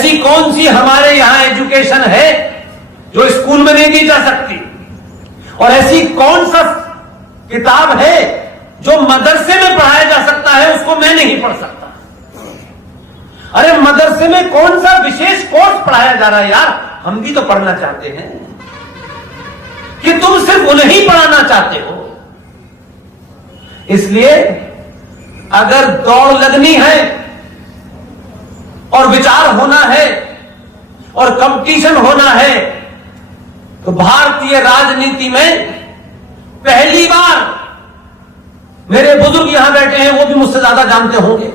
ऐसी कौन सी हमारे यहां एजुकेशन है जो स्कूल में नहीं दी जा सकती? और ऐसी कौन सा किताब है जो मदरसे में पढ़ाया जा सकता है, उसको मैं नहीं पढ़ सकता? अरे मदरसे में कौन सा विशेष कोर्स पढ़ाया जा रहा है यार? हम भी तो पढ़ना चाहते हैं। कि तुम सिर्फ उन्हें ही पढ़ाना चाहते हो? इसलिए अगर दौड़ लगनी है और विचार होना है और कंपटीशन होना है, तो भारतीय राजनीति में पहली बार, मेरे बुजुर्ग यहां बैठे हैं, वो भी मुझसे ज्यादा जानते होंगे,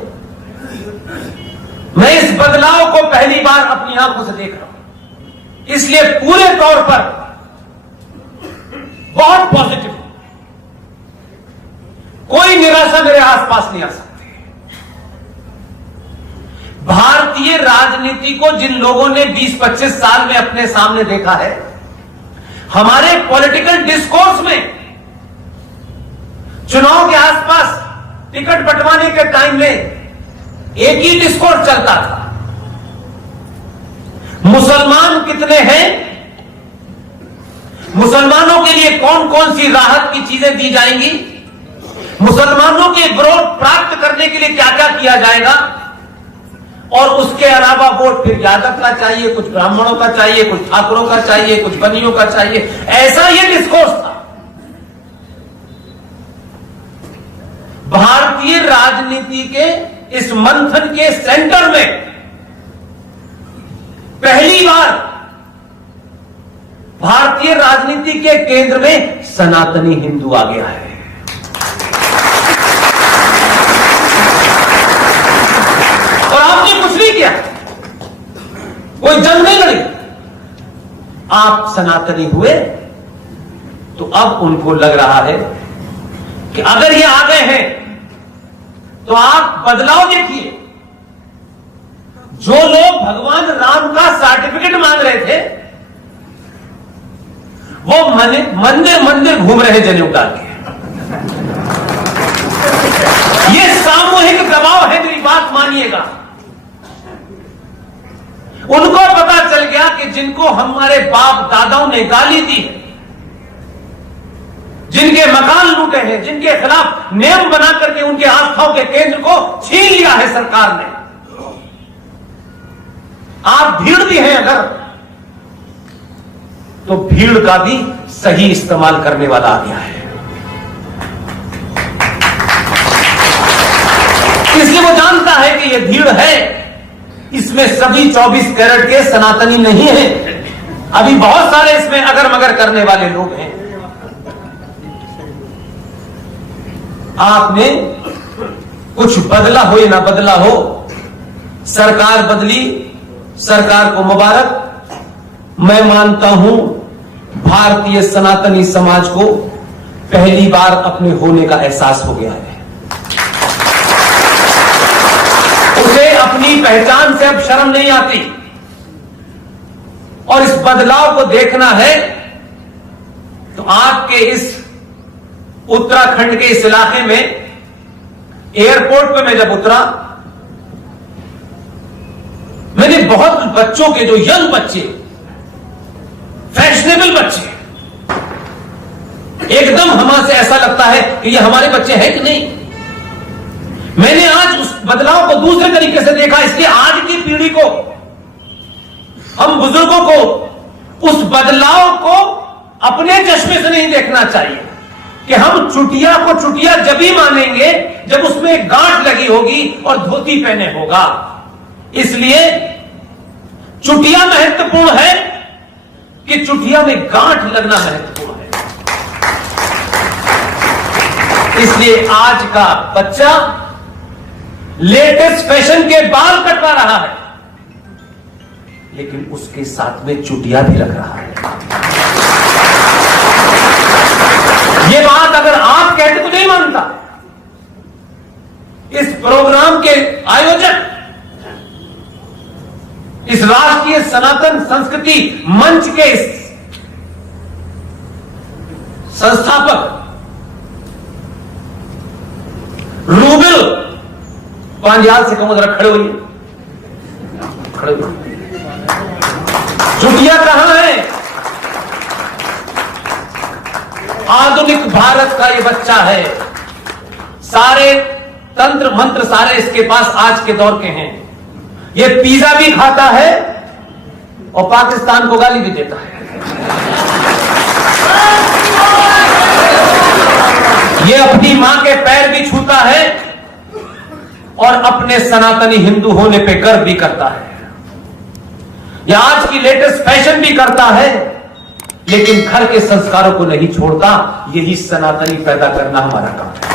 मैं इस बदलाव को पहली बार अपनी आंखों से देख रहा हूं। इसलिए पूरे तौर पर बहुत पॉजिटिव, कोई निराशा मेरे आसपास नहीं आ सकती। भारतीय राजनीति को जिन लोगों ने 20-25 साल में अपने सामने देखा है, हमारे पॉलिटिकल डिस्कोर्स में चुनाव के आसपास टिकट बंटवाने के टाइम में एक ही डिस्कोर्स चलता था, मुसलमान कितने हैं, मुसलमानों के लिए कौन कौन सी राहत की चीजें दी जाएंगी, मुसलमानों के वोट प्राप्त करने के लिए क्या क्या किया जाएगा, और उसके अलावा वोट फिर यादव का चाहिए, कुछ ब्राह्मणों का चाहिए, कुछ ठाकुरों का चाहिए, कुछ बनियों का चाहिए, ऐसा ये डिस्कोर्स था। भारतीय राजनीति के इस मंथन के सेंटर में पहली बार भारतीय राजनीति के केंद्र में सनातनी हिंदू आ गया है। और आपने कुछ नहीं किया, कोई जंग नहीं लड़ी, आप सनातनी हुए, तो अब उनको लग रहा है कि अगर ये आ गए हैं तो आप बदलाव देखिए। जो लोग भगवान राम का सर्टिफिकेट मांग रहे थे, वो मंदिर मंदिर घूम रहे जनेऊ डाल के। ये सामूहिक दबाव है, मेरी बात मानिएगा। उनको पता चल गया कि जिनको हमारे बाप दादाओं ने गाली दी है, जिनके मकान लूटे हैं, जिनके खिलाफ नियम बना करके उनके आस्थाओं के केंद्र को छीन लिया है सरकार ने, आप भीड़ भी हैं अगर, तो भीड़ का भी सही इस्तेमाल करने वाला आ गया है। इसलिए वो जानता है कि ये भीड़ है, इसमें सभी 24 कैरेट के सनातनी नहीं है, अभी बहुत सारे इसमें अगर मगर करने वाले लोग हैं। आपने कुछ बदला हो या ना बदला हो, सरकार बदली, सरकार को मुबारक। मैं मानता हूं भारतीय सनातनी समाज को पहली बार अपने होने का एहसास हो गया है। उसे अपनी पहचान से अब शर्म नहीं आती, और इस बदलाव को देखना है तो आपके इस उत्तराखंड के इस इलाके में एयरपोर्ट पे मैं जब उतरा, मैंने बहुत बच्चों के, जो यंग बच्चे, फैशनेबल बच्चे, एकदम हमारे से ऐसा लगता है कि ये हमारे बच्चे हैं कि नहीं। मैंने आज उस बदलाव को दूसरे तरीके से देखा। इसलिए आज की पीढ़ी को, हम बुजुर्गों को उस बदलाव को अपने चश्मे से नहीं देखना चाहिए कि हम चुटिया को चुटिया जब ही मानेंगे जब उसमें एक गांठ लगी होगी और धोती पहने होगा। इसलिए चुटिया महत्वपूर्ण है कि चुटिया में गांठ लगना महत्वपूर्ण है। इसलिए आज का बच्चा लेटेस्ट फैशन के बाल कटवा रहा है, लेकिन उसके साथ में चुटिया भी रख रहा है। ये बात अगर आप कहते तो नहीं मानता। इस प्रोग्राम के आयोजक, इस राष्ट्रीय सनातन संस्कृति मंच के संस्थापक रूबिल पांड्याल से कहूं, जरा खड़े होइए, खड़े होइए। जुटिया कहां है? आधुनिक भारत का ये बच्चा है। सारे तंत्र मंत्र सारे इसके पास आज के दौर के हैं। ये पिज्जा भी खाता है और पाकिस्तान को गाली भी देता है। ये अपनी मां के पैर भी छूता है और अपने सनातनी हिंदू होने पे गर्व भी करता है। यह आज की लेटेस्ट फैशन भी करता है, लेकिन घर के संस्कारों को नहीं छोड़ता। यही सनातनी पैदा करना हमारा काम है।